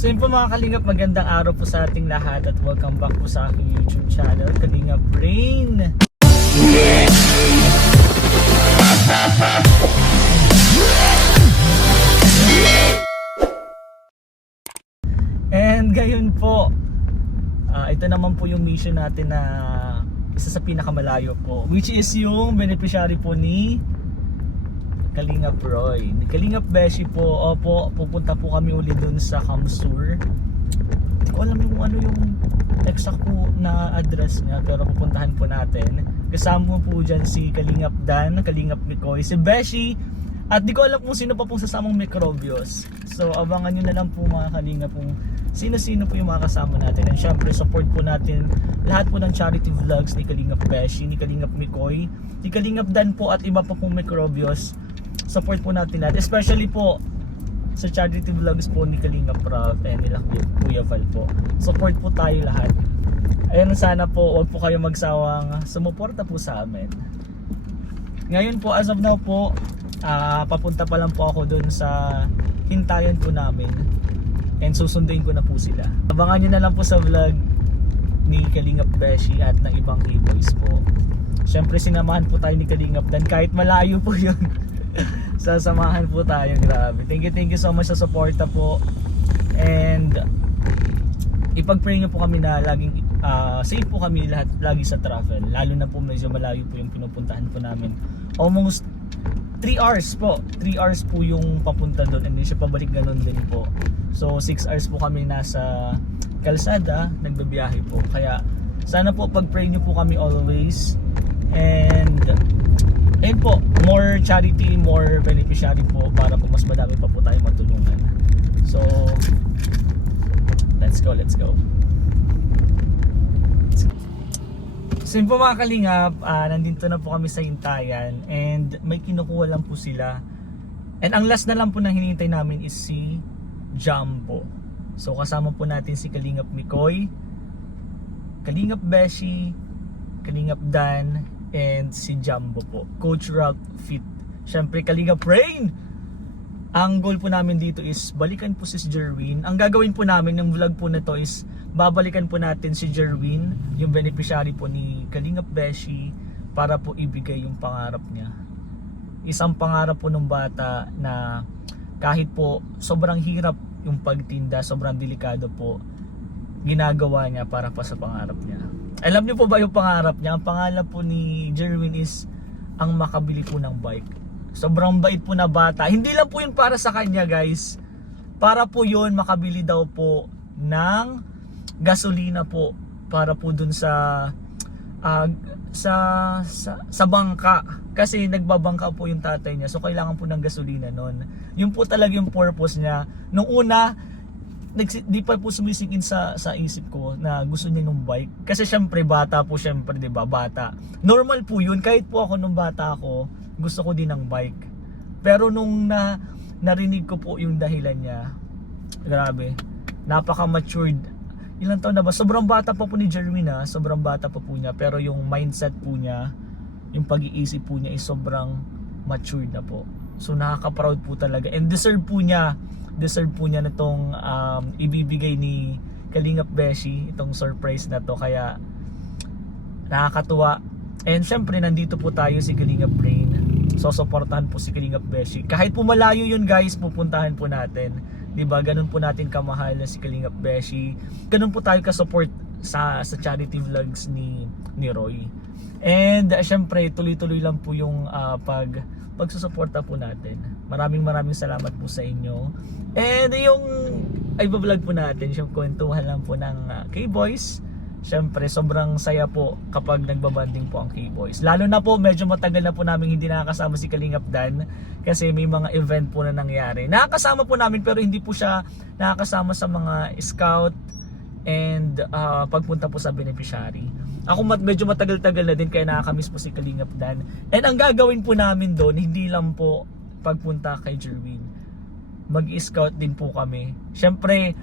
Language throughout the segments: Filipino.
So yun po mga Kalingap, magandang araw po sa ating lahat at welcome back po sa aking YouTube channel, Kalingap Brain. And gayon po, ito naman po yung mission natin na isa sa pinakamalayo po, which is yung beneficiary po ni Kalingap Roy, ni Kalingap Beshi po. Opo, pupunta po kami uli dun sa Kamsur. Hindi ko alam yung ano yung exact po na address niya, pero pupuntahan po natin. Kasama po dyan si Kalingap Dan, Kalingap Mikoy, si Beshi, at di ko alam kung sino pa pong sasamang Microbios. So abangan nyo na lang po mga Kalingap kung sino-sino po yung mga kasama natin. And syempre support po natin lahat po ng charity vlogs ni Kalingap Beshi, ni Kalingap Mikoy, ni Kalingap Dan po at iba pa pong Microbios. Support po natin lahat, especially po sa charity vlogs po ni Kalingap Ralph and nila Kuya Val po. Support po tayo lahat. Ayun, sana po wag po kayo magsawang sumuporta po sa amin. Ngayon po, as of now po, papunta pa lang po ako dun sa hintayan po namin and susunduin ko na po sila. Abangan nyo na lang po sa vlog ni Kalingap Beshi at ng ibang K-Boys po. Syempre sinamahan po tayo ni Kalingap Dan kahit malayo po yun. Sasamahan po tayo, grabe. Thank you so much sa suporta po. And ipag-pray nyo po kami na laging safe po kami lahat lagi sa travel. Lalo na po medyo malayo po yung pinupuntahan po namin. Almost 3 hours po. 3 hours po yung papunta doon and then siya pabalik ganun din po. So 6 hours po kami nasa kalsada, nagbabiyahe po. Kaya sana po pag-pray nyo po kami always. And ayun po, more charity, more beneficiary po para po mas madami pa po tayo matulungan. So let's go. So yun po mga Kalingap, nandito na po kami sa hintayan and may kinukuha lang po sila. And ang last na lang po na hinihintay namin is si Jumbo. So kasama po natin si Kalingap Mikoy, Kalingap Beshi, Kalingap Dan, and si Jumbo po, Coach Ralph Fit. Syempre Kalingap Brain. Ang goal po namin dito is balikan po si Jerwin. Ang gagawin po namin ng vlog po na to is babalikan po natin si Jerwin, yung beneficiary po ni Kalingap Beshi, para po ibigay yung pangarap niya. Isang pangarap po ng bata na kahit po sobrang hirap yung pagtinda, sobrang delikado po, ginagawa niya para pa sa pangarap niya. Alam niyo po ba yung pangarap niya? Ang pangarap po ni Jerwin is ang makabili po ng bike. Sobrang bait po na bata. Hindi lang po yun para sa kanya, guys. Para po yun makabili daw po ng gasolina po para po dun sa bangka. Kasi nagbabangka po yung tatay niya. So kailangan po ng gasolina noon. Yun po talaga yung purpose niya. Nung una, di pa po sumisingin sa isip ko na gusto niya ng bike. Kasi syempre bata po, syempre 'di ba, bata. Normal po 'yun, kahit po ako nung bata ako, gusto ko din ng bike. Pero nung narinig ko po yung dahilan niya, grabe. Napaka-matured. Ilang taon na ba? Sobrang bata pa po ni Jerwin, sobrang bata pa po niya, pero yung mindset po niya, yung pag-iisip po niya is sobrang matured na po. So nakaka-proud po talaga and deserve po niya na itong ibibigay ni Kalingap Beshi, itong surprise na to. Kaya nakakatuwa. And syempre nandito po tayo si Kalingap Brain. So supportahan po si Kalingap Beshi. Kahit po malayo yun, guys, pupuntahan po natin. 'Di ba? Ganun po natin kamahal na si Kalingap Beshi. Ganun po tayo ka-support sa charity vlogs ni Roy. And syempre tuloy-tuloy lang po yung pagsusuporta po natin. Maraming salamat po sa inyo. And yung i-vlog po natin, yung kwentuhan lang po ng K-Boys. Syempre sobrang saya po kapag nagbabanding po ang K-Boys. Lalo na po medyo matagal na po namin hindi nakakasama si Kalingap Dan kasi may mga event po na nangyari. Nakakasama po namin pero hindi po siya nakakasama sa mga scout and pagpunta po sa beneficiary. Ako medyo matagal-tagal na din kaya nakakamiss po si Kalingap Dan. And ang gagawin po namin doon, hindi lang po pagpunta kay Jerwin. Mag-scout din po kami. Syempre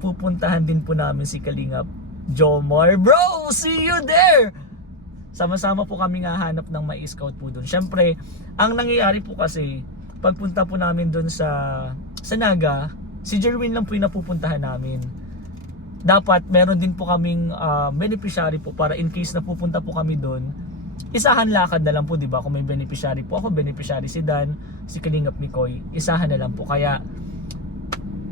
pupuntahan din po namin si Kalingap Jomar. Bro, see you there! Sama-sama po kami nga hanap ng may scout po doon. Syempre, ang nangyayari po kasi, pagpunta po namin doon sa Naga, Si Jerwin lang po yung napupuntahan namin. Dapat meron din po kaming beneficiary po para in case na pupunta po kami doon, isahan lakad na lang po, di ba? Kung may beneficiary po ako, beneficiary si Dan, si Kalingap Mikoy, isahan na lang po. Kaya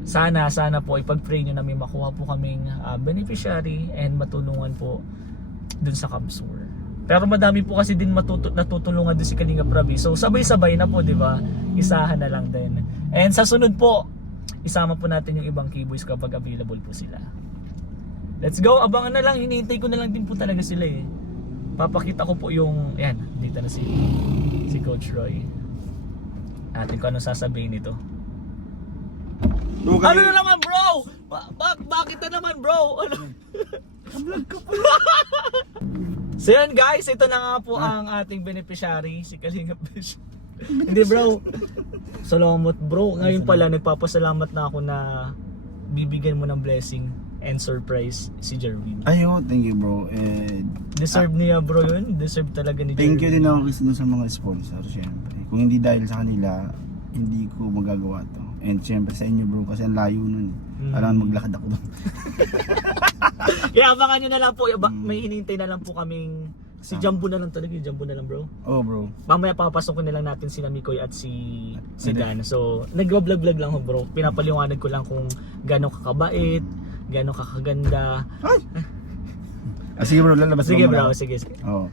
sana po ipag-pray nyo na may makuha po kaming beneficiary and matulungan po dun sa Kamsur. Pero madami po kasi din natutulungan din si Kalingap Rabi. So sabay-sabay na po, di ba? Isahan na lang din. And sa sunod po, isama po natin yung ibang K-Boys kapag available po sila. Let's go, abangan na lang. Hinihintay ko na lang din po talaga sila eh. Papakita ko po yung, yan, dito na si Coach Roy. Atin ko anong sasabihin nito. Ano na naman bro? Bakit na naman bro? Ano? Vlog ka pa. So yan guys, ito na nga po ang ating beneficiary, si Kalingap Besh. Hindi bro. Salamat bro. Ngayon pala nagpapasalamat na ako na bibigyan mo ng blessing and surprise si Jerwin. Ayo, thank you bro. Deserve niya bro yun. Deserve talaga ni Jerwin. Thank you din ako kasi dun sa mga sponsor syempre. Kung hindi dahil sa kanila, hindi ko magagawa to. And syempre sa inyo bro kasi ang layo nun. Alam maglakad ako doon. Kaya abangan nyo na lang po. May hinihintay na lang po kaming si Jumbo na lang talaga. Jumbo na lang bro. Oh bro. Mamaya papasok ko na lang natin sila Mikoy at si Dan. So nag-vlog lang ho bro. Pinapaliwanag ko lang kung gano'ng kakabait, gano'ng kakaganda. Sige bro, lalabas Sige mo bro, na. sige. Oo.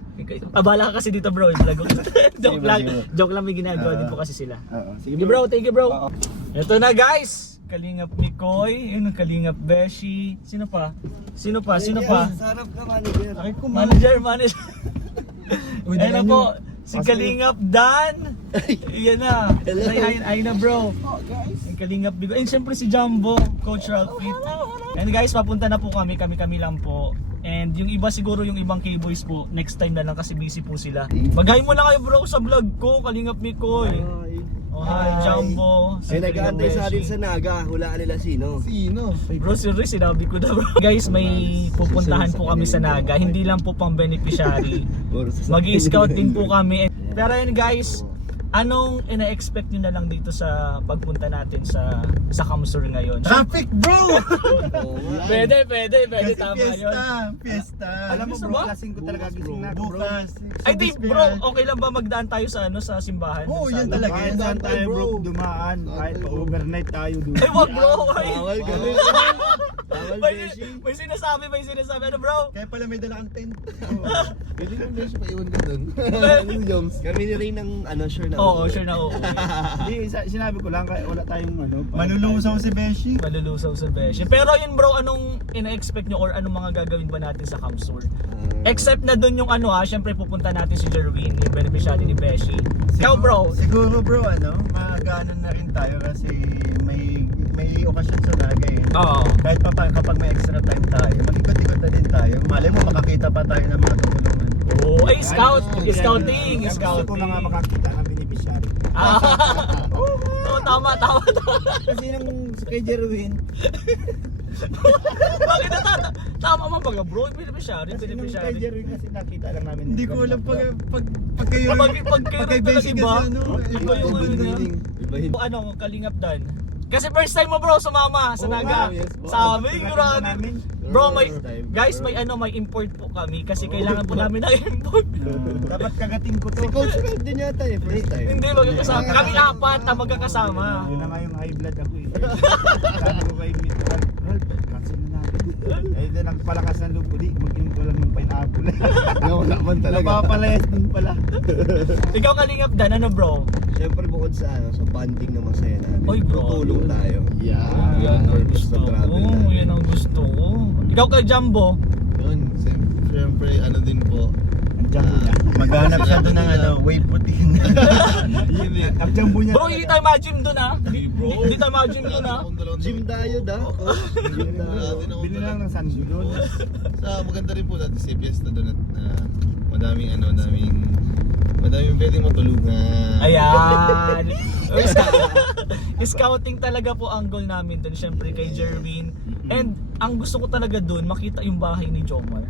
Abala ka kasi dito bro. Joke lang may ginagawa din po kasi sila. Oo. Sige bro, thank you bro. Ito na guys. Kalingap Mikoy, yun ang Kalingap Beshi. Sino pa? Sarap ka Manager. manager. Ayun na po, si Kalingap Dan. Iyan na. Ayun na bro. Ang Kalingap Bigo. And syempre si Jumbo, Coach Ralphie. And guys, papunta na po kami lang po. And yung iba siguro, yung ibang K-Boys po, next time na lang kasi busy po sila. Mag-hi mo na kayo bro sa vlog ko, Kalingap Mikoy. Oh, hi Jumbo. Ay, nag-aantay sa atin sa Naga. Hulaan nila sino? Bro, seriously, sinabi ko na bro. Guys, may pupuntahan po kami sa Naga. Hindi lang po pang beneficiary. Mag-i-scout din po kami. Pero yun guys, anong ina-expect nyo na lang dito sa pagpunta natin sa Kamsur ngayon? Traffic bro! Pwede, tama yun. Fiesta. Alam mo Gusto bro, mo? alas 5 talaga gising na ako, bro. Bukas. Ay di bro, okay lang ba magdaan tayo sa sa simbahan? Oo, Sa yan talaga. Dumaan Yan tayo bro. bro, dumaan. Kahit pa-overnight tayo doon. Ay wag bro, ay. Bawal ganun. Bawal beshi. May sinasabi. Ano bro? Kaya pala may dala kang tent. Pwede naman beshi pa iwan ka dun. Joms. Kami ni Ray ng sure na. Oo, sure na oo. Hindi, sinabi ko lang kaya wala tayong malulusaw si Beshi. Malulusaw sa Beshi. Pero yun bro, anong ina-expect nyo or anong mga gagawin ba natin sa Kamsur? Except na dun yung syempre pupunta natin si Jerwin, yung beneficiary ni Beshi. Ikaw bro? Siguro bro, magaanan na rin tayo kasi may okasyon sa Naga eh. Oo. Kahit pa kapag may extra time tayo, mag-ikot-ikot na din tayo. Malay mo makakita pa tayo ng mga tumulungan. Oh, ay scouting. Gusto ko na nga makakita ng beneficiary. Oo, tama. Kasi nung kay Jerwin, Bakit tama man pag bro, beneficiary. kay Jerwin kasi nakita lang namin. Hindi ko alam pag kayo Pag kay Beshi iba, kasi iba yung Kalingap Dan. Kasi first time mo bro sumama sa Naga. yes, bro. Sa amin, grabe. Bro, may import po kami kasi kailangan po namin ng import. Dapat kagating ko to. Si Coach Red din yata first time. Hindi magkakasama. Kami apat na magkakasama. Yun na nga yung high blood ako eh. Sabi ko kay Ralph, cancel na natin. Eh, din nagpalakas ng loob ko, di mag-inom ko lang ng pineapple. Wala man talaga. Napapalayas dun pala. Ikaw Kalingap Dan, ano bro? Siyempre bukod sa sa bonding na masaya namin. Oy, bro. Tutulong tayo. Yan ang gusto ko. Yan ang gusto ko. Ikaw kay Jumbo. Yun, siyempre din po. Ang jumbo niya. Maghanap siya doon ng wave puti. Ang jumbo niya. Bro, hindi tayo ma-gym doon ha. Hindi tayo ma-gym doon ha. Gym tayo da. Gym tayo. Bili lang ng sando doon. Maganda rin po dati si Fiesta doon at madaming pwedeng matulungan. Ayan. Scouting talaga po ang goal namin doon. Siyempre kay Jerwin. And ang gusto ko talaga doon, makita yung bahay ni Jomar.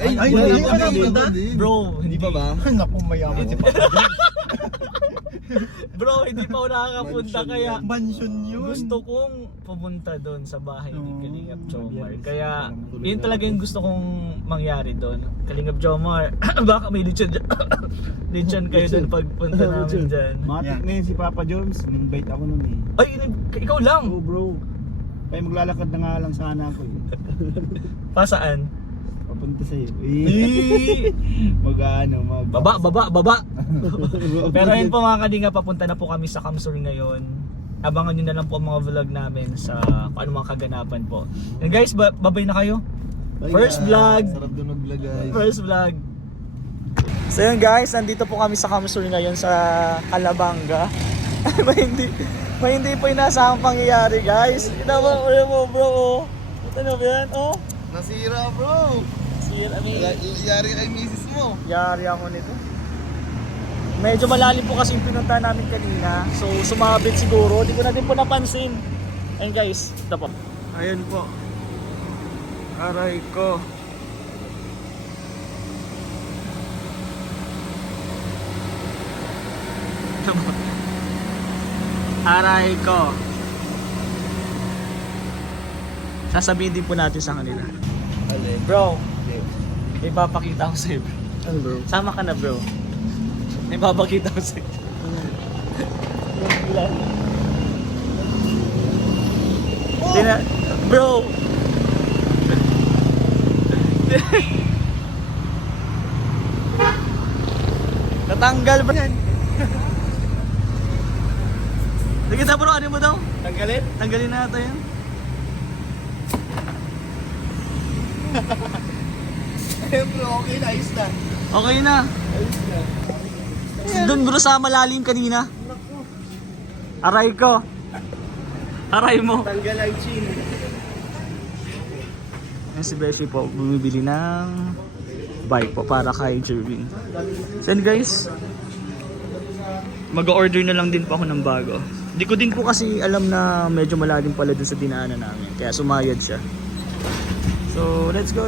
Ay, hindi alam ko mo na. din. Bro, Hindi pa ba? Naku, mayaman si Papa. Bro, hindi pa ako nakakapunta kaya Mansion yun. gusto kong pumunta doon sa bahay ni Oo. Kalingap Jomar. Kaya Tuloy yun na talaga yung gusto kong mangyari doon. Kalingap Jomar, baka may lechon dyan. Lechon kayo doon pagpunta namin dyan. Matik na yun si Papa Jones. Nag-bite ako nun eh. Ay, ikaw lang! Oh bro. Kaya maglalakad na nga lang sana ako eh. Pasaan? Papunta sa'yo. Eh, Mag. baba! Pero yun po mga Kalingap, papunta na po kami sa Kamsur ngayon. Abangan nyo na lang po ang mga vlog namin sa kung ano mga kaganapan po. And guys, babay na kayo. First vlog. Sarap doon mag-vlog guys. First vlog. So yun guys, nandito po kami sa Kamsur ngayon sa Alabanga. may hindi po inasahang pangyayari guys. Ito mo bro, oh. Ito na ba yan, oh. Nasira bro. Sira, Iyari kay misis mo. yari ako nito. Medyo malalim po kasi yung pinunta namin kanina. So sumabit siguro, di ko na din po napansin. Ayun guys, ito po. Ayun po. Aray ko. Ito po. Aray ko. Sasabihin din po natin sa kanila. Alin? Bro, may papakita ko sa'yo bro. Ano bro? Sama ka na bro. May papakita ko sa'yo. Bro! Natanggal ba yan? Nakita bro, ano mo daw? Tanggalin? Tanggalin na ata yan. Eh bro, okay na, ayos na. Okay na. Ayos na. Doon bro sa malalim kanina. Aray ko. Aray mo. Tanggal ang chin. Yan si Beshi po, bumibili ng bike po para kay Jervin. So yun guys, mag-order na lang din po ako ng bago. Hindi ko din po kasi alam na medyo malalim pala dun sa dinaanan namin, kaya sumayad siya. So let's go.